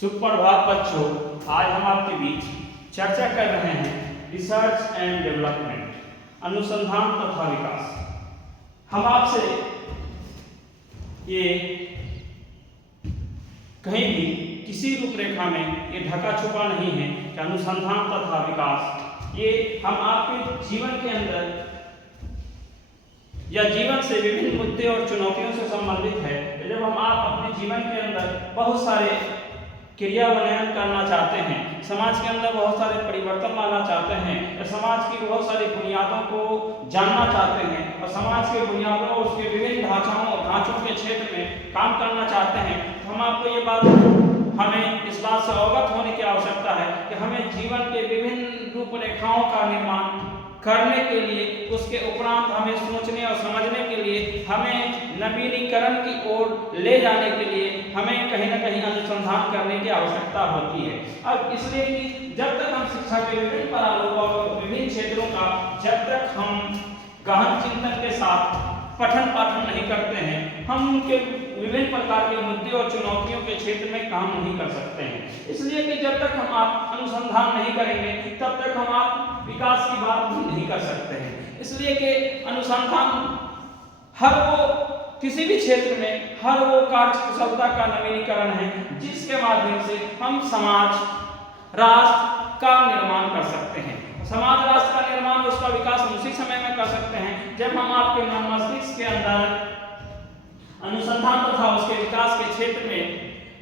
सुप्रभात बच्चों, आज हम आपके बीच चर्चा कर रहे हैं रिसर्च एंड डेवलपमेंट, अनुसंधान तथा विकास। हम आपसे ये कहीं भी किसी रूपरेखा में ये ढका छुपा नहीं है कि अनुसंधान तथा विकास ये हम आपके जीवन के अंदर या जीवन से विभिन्न मुद्दे और चुनौतियों से संबंधित है। जब हम आप अपने जीवन के अंदर बहुत सारे क्रियान्वयन करना चाहते हैं, समाज के अंदर बहुत सारे परिवर्तन लाना चाहते हैं, या समाज की बहुत सारी बुनियादों को जानना चाहते हैं और समाज के बुनियादों और उसके विभिन्न ढांचों के क्षेत्र में काम करना चाहते हैं, तो हम आपको ये बात हमें इस बात से अवगत होने की आवश्यकता है कि हमें जीवन के विभिन्न रूपरेखाओं का निर्माण करने के लिए, उसके उपरांत हमें सोचने और समझने के लिए, हमें नवीनीकरण की ओर ले जाने के लिए हमें कहीं ना कहीं अनुसंधान करने की आवश्यकता होती है। अब इसलिए कि जब तक हम शिक्षा के विभिन्न पहलुओं और विभिन्न क्षेत्रों का जब तक हम गहन चिंतन के साथ पठन पाठन नहीं करते हैं, हम उनके विभिन्न प्रकार के मुद्दे और चुनौतियों के क्षेत्र में काम नहीं कर सकते हैं। इसलिए कि जब तक हम आप अनुसंधान नहीं करेंगे तब तक हम आप विकास की बात भी नहीं कर सकते हैं। इसलिए कि अनुसंधान हर वो किसी भी क्षेत्र में हर वो कार्य कुशलता का नवीनीकरण है जिसके माध्यम से हम समाज राष्ट्र का निर्माण कर सकते हैं। समाज राष्ट्र का निर्माण, उसका विकास हम उसी समय में कर सकते हैं जब हम आपके मन मस्तिष्क के अंदर अनुसंधान तथा उसके विकास के क्षेत्र में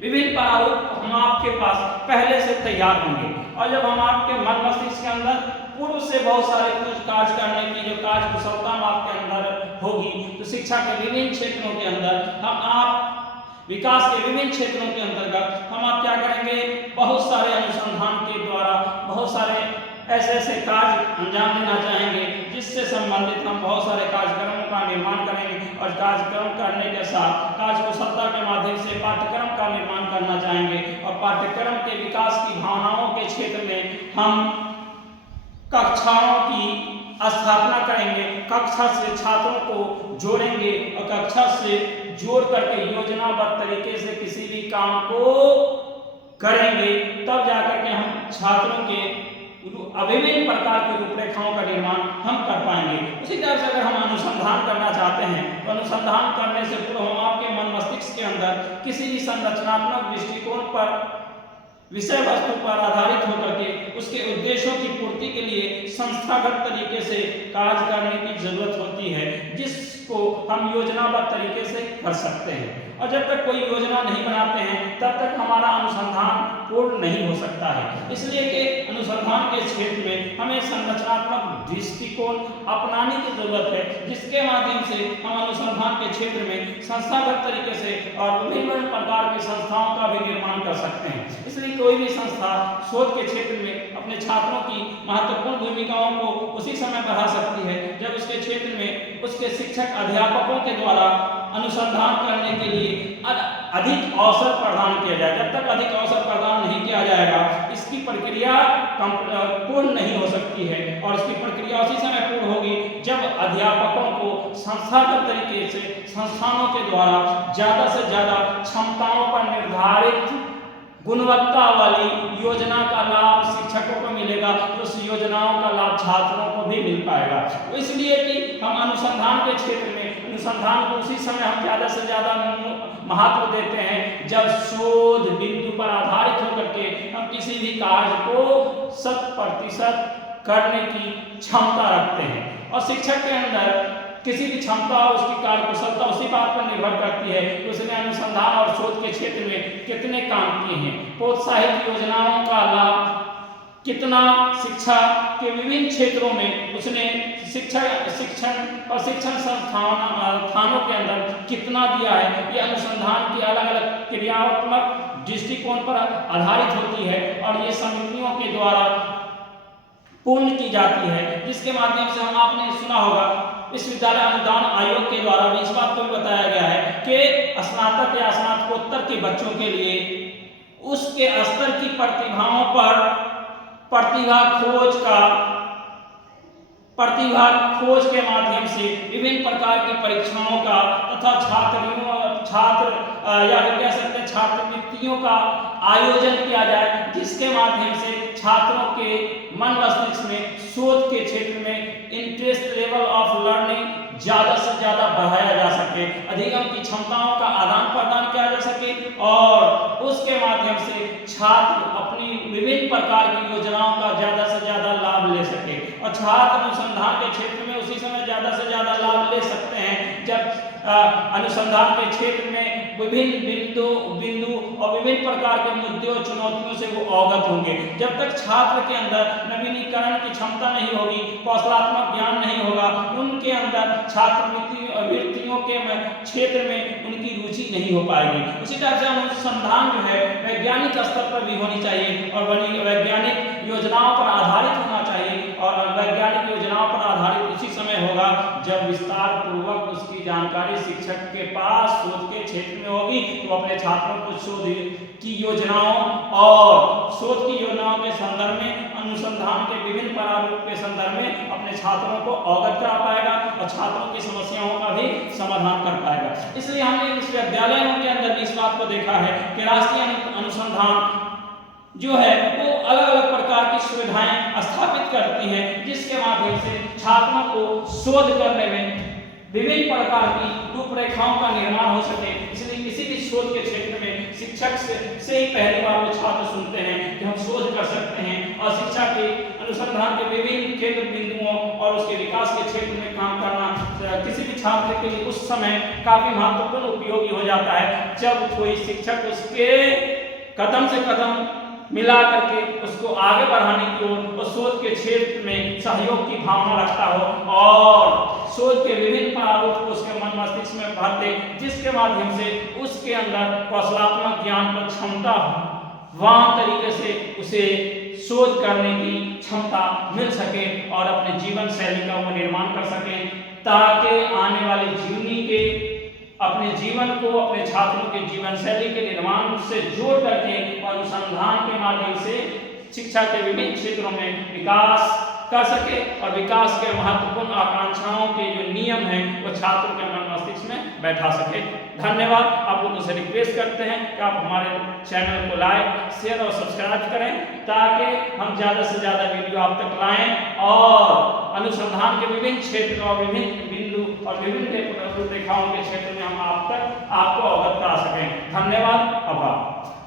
विभिन्न प्रारूप हम आपके पास पहले से तैयार होंगे। और जब हम आपके मन मस्तिष्क के अंदर पूर्व से बहुत सारे कुछ कार्य करने की जो कार्य कुशलता आपके अंदर होगी, तो शिक्षा के विभिन्न क्षेत्रों के अंदर आप विकास के विभिन्न क्षेत्रों के अंतर्गत हम आप क्या करेंगे, बहुत सारे अनुसंधान के द्वारा बहुत सारे ऐसे कार्य अंजाम देना चाहेंगे जिससे संबंधित हम बहुत सारे कार्यक्रमों का निर्माण करेंगे और कार्यक्रम करने के साथ कार्य कुशलता के माध्यम से पाठ्यक्रम का निर्माण करना चाहेंगे और पाठ्यक्रम के विकास की भावनाओं के क्षेत्र में हम कक्षाओं की स्थापना करेंगे, कक्षा से छात्रों को जोड़ेंगे और कक्षा से जोड़ करके योजनाबद्ध तरीके से किसी भी काम को करेंगे, तब जाकर के हम छात्रों के विभिन्न प्रकार की रूपरेखाओं का निर्माण हम कर पाएंगे। उसी तरह से अगर हम अनुसंधान करना चाहते हैं तो अनुसंधान करने से पूर्व हम आपके मन मस्तिष्क के अंदर किसी भी संरचनात्मक दृष्टिकोण पर विषय वस्तु पर आधारित होकर के उसके उद्देश्यों की पूर्ति के लिए संस्थागत तरीके से कार्य करने की जरूरत होती है, जिसको हम योजनाबद्ध तरीके से कर सकते हैं। और जब तक कोई योजना नहीं बनाते हैं तब तक हमारा अनुसंधान पूर्ण नहीं हो सकता है। इसलिए कि अनुसंधान के क्षेत्र में हमें संरचनात्मक दृष्टिकोण अपनाने की जरूरत है, जिसके माध्यम से हम अनुसंधान के क्षेत्र में संस्थागत तरीके से और विभिन्न प्रकार की संस्थाओं का भी निर्माण कर सकते हैं। इसलिए कोई भी संस्था शोध के क्षेत्र में अपने छात्रों की महत्वपूर्ण भूमिकाओं को उसी समय बढ़ा सकती है जब उसके क्षेत्र में उसके शिक्षक अध्यापकों के द्वारा अनुसंधान करने के लिए अधिक अवसर प्रदान किया जाए। जब तक अधिक अवसर प्रदान नहीं किया जाएगा इसकी प्रक्रिया पूर्ण नहीं हो सकती है, और इसकी प्रक्रिया उसी समय पूर्ण होगी जब अध्यापकों को संस्थागत तरीके से संस्थानों के द्वारा ज़्यादा से ज़्यादा क्षमताओं पर निर्धारित गुणवत्ता वाली योजना का लाभ शिक्षकों को मिलेगा, तो उस योजनाओं का लाभ छात्रों को भी मिल पाएगा। तो इसलिए कि हम अनुसंधान के क्षेत्र में अनुसंधान को उसी समय हम ज़्यादा से ज़्यादा महत्व देते हैं जब शोध बिंदु पर आधारित होकर के हम किसी भी कार्य को 100% करने की क्षमता रखते हैं। और शिक्षक के अंदर किसी भी क्षमता और उसकी कार्य कुशलता उसी बात पर निर्भर करती है कि उसने अनुसंधान और शोध के क्षेत्र में कितने काम किए हैं, प्रोत्साहित योजनाओं का लाभ कितना शिक्षा के विभिन्न क्षेत्रों में उसने शिक्षण और शिक्षण संस्थानों के अंदर कितना दिया है। ये अनुसंधान की अलग अलग क्रियात्मक दृष्टिकोण पर आधारित होती है और ये समितियों के द्वारा पूर्ण की जाती है, जिसके माध्यम से हम आपने सुना होगा विश्वविद्यालय अनुदान आयोग के द्वारा भी इस बात को भी बताया गया है कि स्नातक या स्नातकोत्तर के बच्चों के लिए उसके स्तर की प्रतिभाओं पर प्रतिभा खोज का प्रतिभा खोज के माध्यम से विभिन्न प्रकार की परीक्षाओं का तथा छात्र या फिर कह सकते हैं छात्रवृत्तियों का आयोजन किया जाए, जिसके माध्यम से छात्रों के मन मस्तिष्क में शोध के क्षेत्र में इंटरेस्ट लेवल ऑफ लर्निंग ज्यादा से ज्यादा बढ़ाया जा सके, अधिगम की क्षमताओं का आदान प्रदान किया जा सके और उसके माध्यम से छात्र अपनी विभिन्न प्रकार की योजनाओं का ज्यादा से ज्यादा लाभ ले सके। और छात्र अनुसंधान के क्षेत्र में उसी समय ज्यादा से ज्यादा लाभ ले सकते हैं जब अनुसंधान के क्षेत्र में विभिन्न बिंदु और विभिन्न प्रकार के मुद्दों और चुनौतियों से वो अवगत होंगे। जब तक छात्र के अंदर नवीनीकरण की क्षमता नहीं होगी, कौशलात्मक ज्ञान नहीं होगा, उनके अंदर छात्रवृत्तियों के क्षेत्र में उनकी रुचि नहीं हो पाएगी। उसी तरह से अनुसंधान जो है वैज्ञानिक स्तर पर भी होनी चाहिए और वैज्ञानिक योजनाओं पर आधारित होना चाहिए और वैज्ञानिक योजनाओं पर आधारित उसी समय होगा जब विस्तार पूर्वक उसकी जानकारी शिक्षक के पास शोध के क्षेत्र में होगी, तो अपने छात्रों को शोध की योजनाओं और शोध की योजनाओं के संदर्भ में अनुसंधान के विभिन्न प्रारूप के संदर्भ में अपने छात्रों को अवगत करा पाएगा और छात्रों की समस्याओं का भी समाधान कर पाएगा। इसलिए हमने इस विद्यालयों के अंदर भी इस बात को देखा है कि राष्ट्रीय अनुसंधान जो है वो अलग अलग प्रकार की सुविधाएं स्थापित करती हैं, जिसके माध्यम से छात्रों को शोध करने में विभिन्न प्रकार की रूपरेखाओं का निर्माण हो सके। इसलिए किसी भी शोध के क्षेत्र में शिक्षक से ही पहली बार वो छात्र सुनते हैं कि हम शोध कर सकते हैं और शिक्षा के अनुसंधान के विभिन्न केंद्र बिंदुओं और उसके विकास के क्षेत्र में काम करना किसी भी छात्र के लिए उस समय काफी महत्वपूर्ण उपयोगी हो जाता है, जब कोई शिक्षक उसके कदम से कदम मिला करके उसको आगे बढ़ाने की ओर और शोध के क्षेत्र में सहयोग की भावना रखता हो और शोध के विभिन्न प्रारूप को उसके मन मस्तिष्क में भर दे, जिसके माध्यम से उसके अंदर कौशलात्मक ज्ञान पर क्षमता हो, वाम तरीके से उसे शोध करने की क्षमता मिल सके और अपने जीवन शैली का वो निर्माण कर सके, ताकि आने वाली जीवनी के अपने जीवन को अपने छात्रों के जीवन शैली के निर्माण से जोड़ करके अनुसंधान के माध्यम से शिक्षा के विभिन्न क्षेत्रों में विकास कर सके और विकास के महत्वपूर्ण आकांक्षाओं के जो नियम हैं वो छात्रों के मन मस्तिष्क में बैठा सके। धन्यवाद। आप लोगों से रिक्वेस्ट करते हैं कि आप हमारे चैनल को लाइक, शेयर और सब्सक्राइब करें, ताकि हम ज़्यादा से ज़्यादा वीडियो आप तक लाएं और अनुसंधान के विभिन्न क्षेत्र और विभिन्न बिंदु और विभिन्न रूपरेखाओं के क्षेत्र में हम आपको अवगत करा सकें। धन्यवाद। आभार।